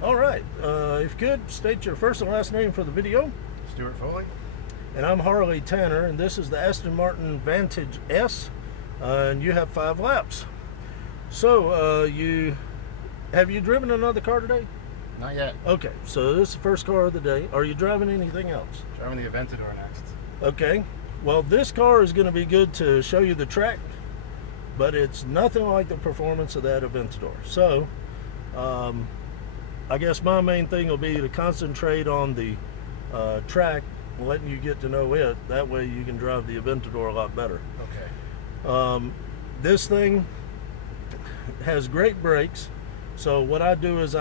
All right, if you could, state your first and last name for the video. Stuart Foley. And I'm Harley Tanner, and this is the Aston Martin Vantage S, and you have 5 laps. So, have you driven another car today? Not yet. Okay, so this is the first car of the day. Are you driving anything else? Driving the Aventador next. Okay, well, this car is going to be good to show you the track, but it's nothing like the performance of that Aventador. So, I guess my main thing will be to concentrate on the track, letting you get to know it. That way you can drive the Aventador a lot better. Okay. This thing has great brakes. So what I do is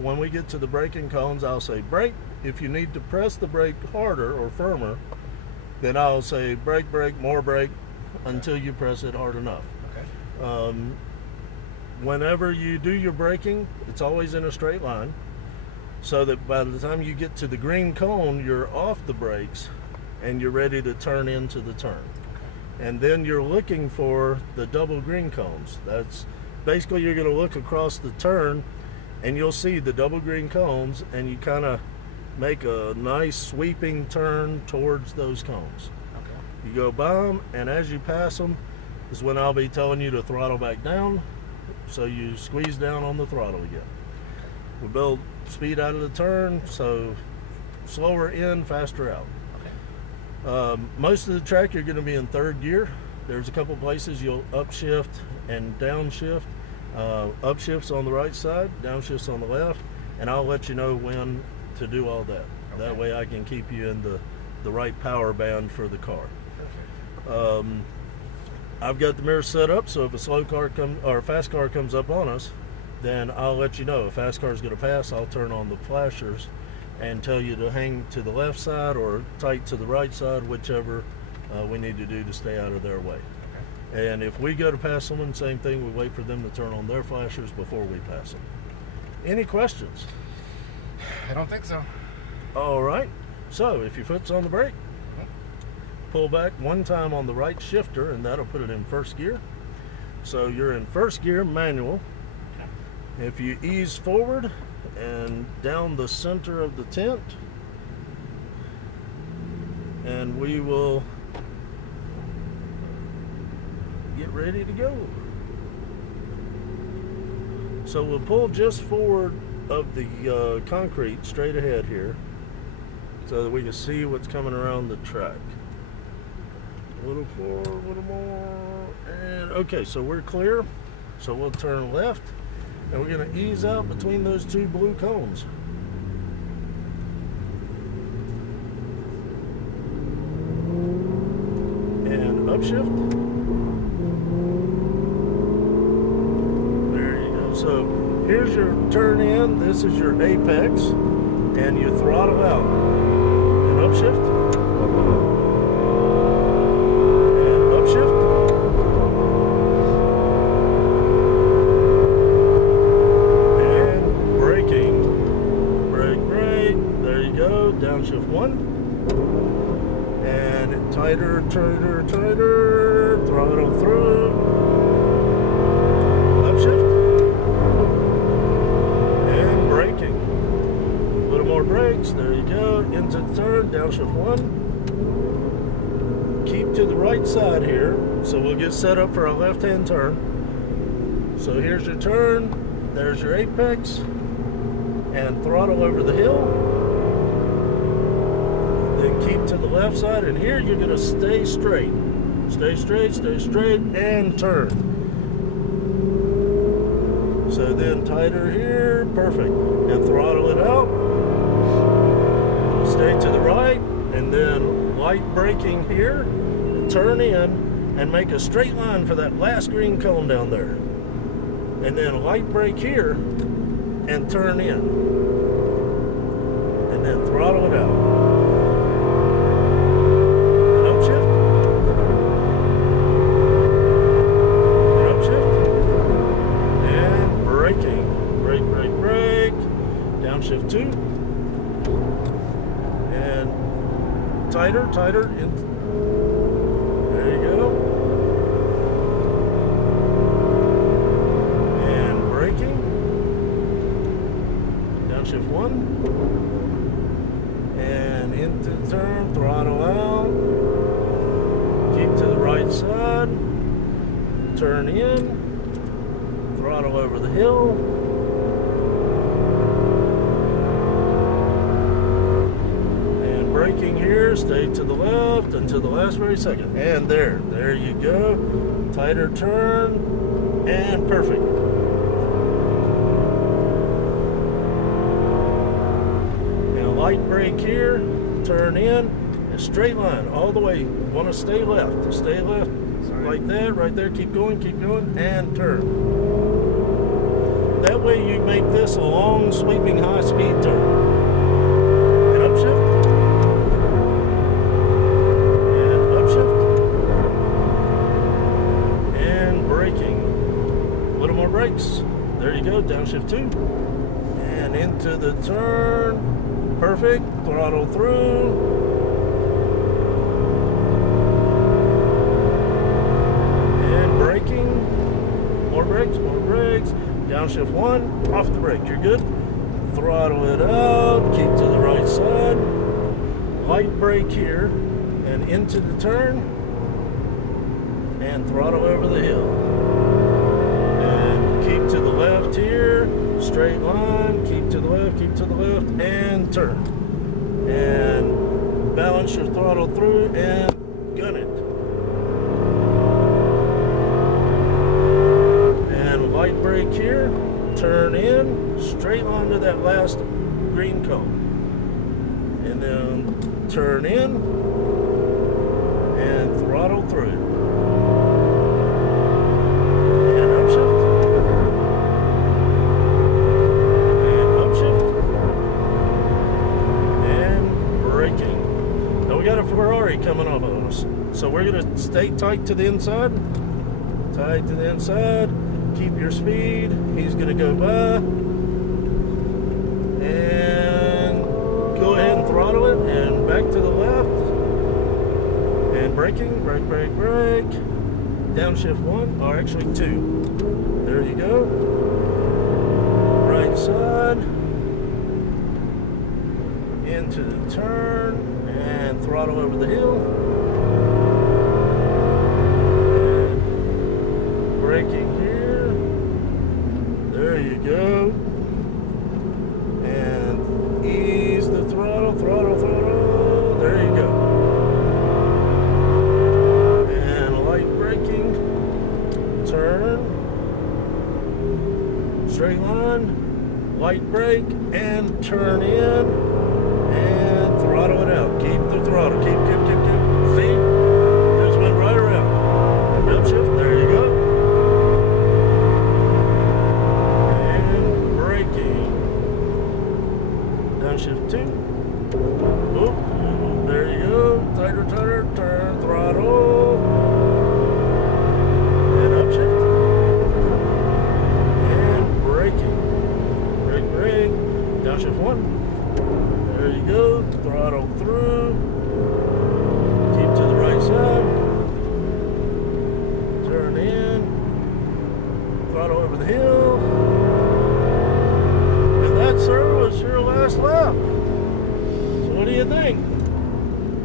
when we get to the braking cones, I'll say brake. If you need to press the brake harder or firmer, then I'll say brake, brake, more brake until you press it hard enough. Okay. Whenever you do your braking, it's always in a straight line, so that by the time you get to the green cone, you're off the brakes and you're ready to turn into the turn. And then you're looking for the double green cones. That's basically, you're going to look across the turn and you'll see the double green cones, and you kind of make a nice sweeping turn towards those cones. Okay. You go by them, and as you pass them is when I'll be telling you to throttle back down. So you squeeze down on the throttle again. We build speed out of the turn, so slower in, faster out. Okay. Most of the track you're going to be in third gear. There's a couple places you'll upshift and downshift. Upshifts on the right side, downshifts on the left, and I'll let you know when to do all that. Okay. That way I can keep you in the right power band for the car. Okay. I've got the mirrors set up, so if a slow car or a fast car comes up on us, then I'll let you know. If a fast car is going to pass, I'll turn on the flashers and tell you to hang to the left side or tight to the right side, whichever we need to do to stay out of their way. Okay. And if we go to pass someone, same thing, we wait for them to turn on their flashers before we pass them. Any questions? I don't think so. All right, so if your foot's on the brake, pull back one time on the right shifter, and that'll put it in first gear. So you're in first gear, manual. If you ease forward and down the center of the tent, and we will get ready to go. So we'll pull just forward of the concrete straight ahead here so that we can see what's coming around the track. A little forward, a little more, and okay, so we're clear. So we'll turn left, and we're going to ease out between those 2 blue cones. And upshift. There you go. So here's your turn in. This is your apex, and you throttle out. And upshift. Downshift 1, and tighter, tighter, tighter, throttle through, upshift, and braking. A little more brakes, there you go, into the turn, downshift 1. Keep to the right side here, so we'll get set up for a left-hand turn. So here's your turn, there's your apex, and throttle over the hill. Then keep to the left side, and here you're going to stay straight. Stay straight, and turn. So then tighter here, perfect. And throttle it out. Stay to the right, and then light braking here, and turn in, and make a straight line for that last green cone down there. And then light brake here, and turn in. And then throttle it out. Downshift 2, and tighter, there you go, and braking, downshift 1, and into the turn, throttle out, keep to the right side, turn in, throttle over the hill, and braking here, stay to the left until the last very second, and there you go, tighter turn, and perfect. Light brake here, turn in, and straight line all the way. Want to stay left. Stay left. Sorry. Like that, right there. Keep going, and turn. That way you make this a long, sweeping, high-speed turn. And upshift. And upshift. And braking. A little more brakes. There you go, downshift 2. And into the turn. Perfect, throttle through, and braking, more brakes, downshift 1, off the brake, you're good, throttle it out, keep to the right side, light brake here, and into the turn, and throttle over the hill, and keep to the left here, straight line, keep to the left, and turn. And balance your throttle through and gun it. And light brake here, turn in, straight line to that last green cone. And then turn in and throttle through. Ferrari coming up on us. So we're going to stay tight to the inside. Tight to the inside. Keep your speed. He's going to go by. And go ahead and throttle it. And back to the left. And braking. Brake. Downshift 1. Or actually 2. There you go. Right side. Into the turn. And throttle over the hill. And braking here. There you go. And ease the throttle. There you go. And light braking. Turn. Straight line. Light brake. And turn in. Throttle it out. Keep the throttle. Keep. See? Just went right around. Upshift. There you go. And braking. Downshift 2. Oh, there you go. Tighter. Turn. Throttle. And upshift. And braking. Brake. Downshift 1. There you go, throttle through, keep to the right side, turn in, throttle over the hill, and that, sir, was your last lap. So what do you think?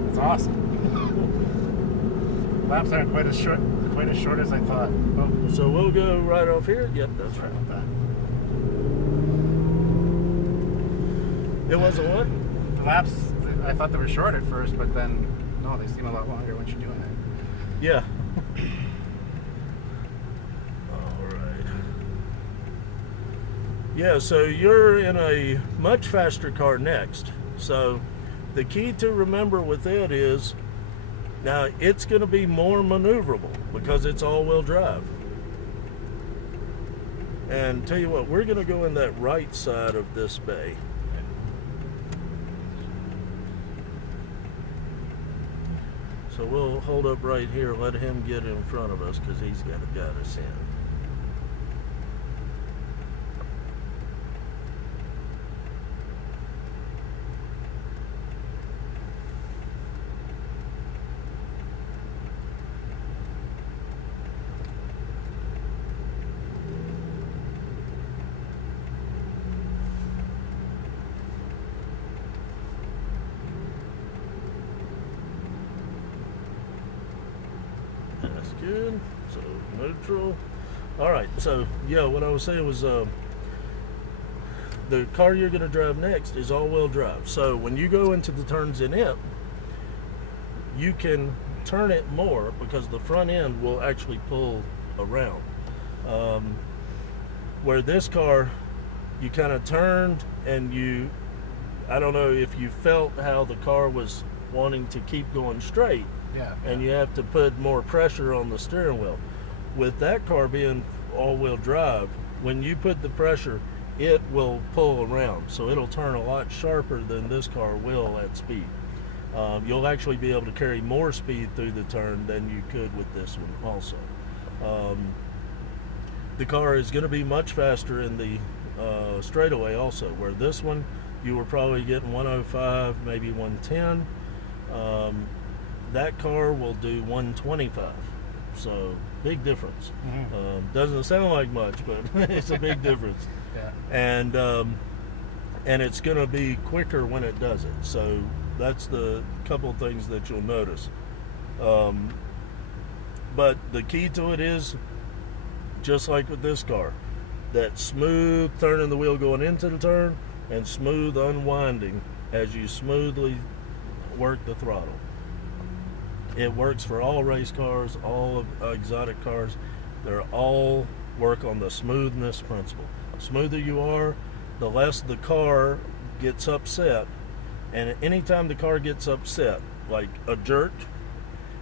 It's awesome. Laps aren't quite as short as I thought. Oh. So we'll go right off here. Yep, that's right. With that. It wasn't what? The laps, I thought they were short at first, but then, no, they seem a lot longer once you're doing it. Yeah. All right. Yeah, so you're in a much faster car next. So the key to remember with it is, now it's going to be more maneuverable because it's all-wheel drive. And tell you what, we're going to go in that right side of this bay. So we'll hold up right here, let him get in front of us because he's got to guide us in. Good. So neutral. All right. So yeah, what I was saying was the car you're going to drive next is all-wheel drive. So when you go into the turns in it, you can turn it more because the front end will actually pull around. Where this car, you kind of turned and I don't know if you felt how the car was wanting to keep going straight. Yeah. And you have to put more pressure on the steering wheel. With that car being all-wheel drive, when you put the pressure, it will pull around. So it'll turn a lot sharper than this car will at speed. You'll actually be able to carry more speed through the turn than you could with this one also. The car is going to be much faster in the straightaway also, where this one you were probably getting 105, maybe 110. That car will do 125. So big difference. Mm-hmm. Doesn't sound like much, but it's a big difference. Yeah. And it's going to be quicker when it does it. So that's the couple things that you'll notice. But the key to it is, just like with this car, that smooth turning the wheel going into the turn and smooth unwinding as you smoothly work the throttle. It works for all race cars, all exotic cars. They're all work on the smoothness principle. The smoother you are, the less the car gets upset. And anytime the car gets upset, like a jerk,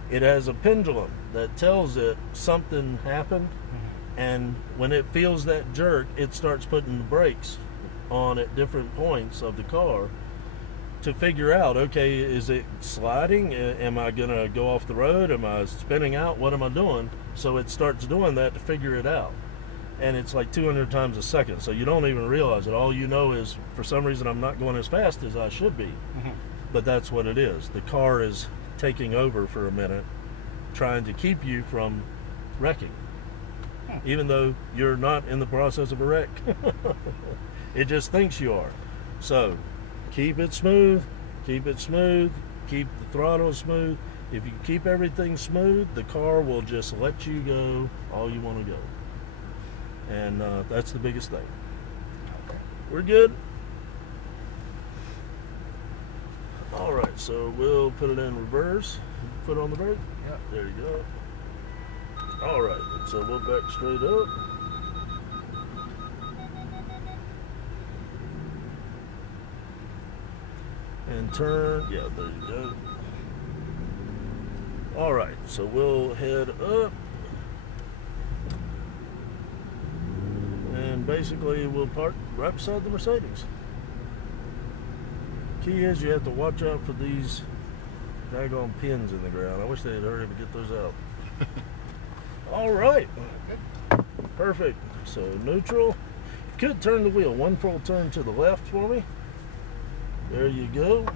it has a pendulum that tells it something happened. And when it feels that jerk, it starts putting the brakes on at different points of the car to figure out, okay, is it sliding? Am I going to go off the road? Am I spinning out? What am I doing? So it starts doing that to figure it out. And it's like 200 times a second. So you don't even realize it. All you know is, for some reason, I'm not going as fast as I should be. Mm-hmm. But that's what it is. The car is taking over for a minute, trying to keep you from wrecking. Even though you're not in the process of a wreck. It just thinks you are. So keep it smooth, keep it smooth, keep the throttle smooth. If you keep everything smooth, the car will just let you go all you want to go. And that's the biggest thing. We're good? All right, so we'll put it in reverse. Put on the brake. Yep. There you go. All right, so we'll back straight up. And turn, yeah, there you go. All right, so we'll head up. And basically we'll park right beside the Mercedes. Key is you have to watch out for these daggone pins in the ground. I wish they had hurried to get those out. All right. Perfect. So neutral. If you could turn the wheel one full turn to the left for me. There you go.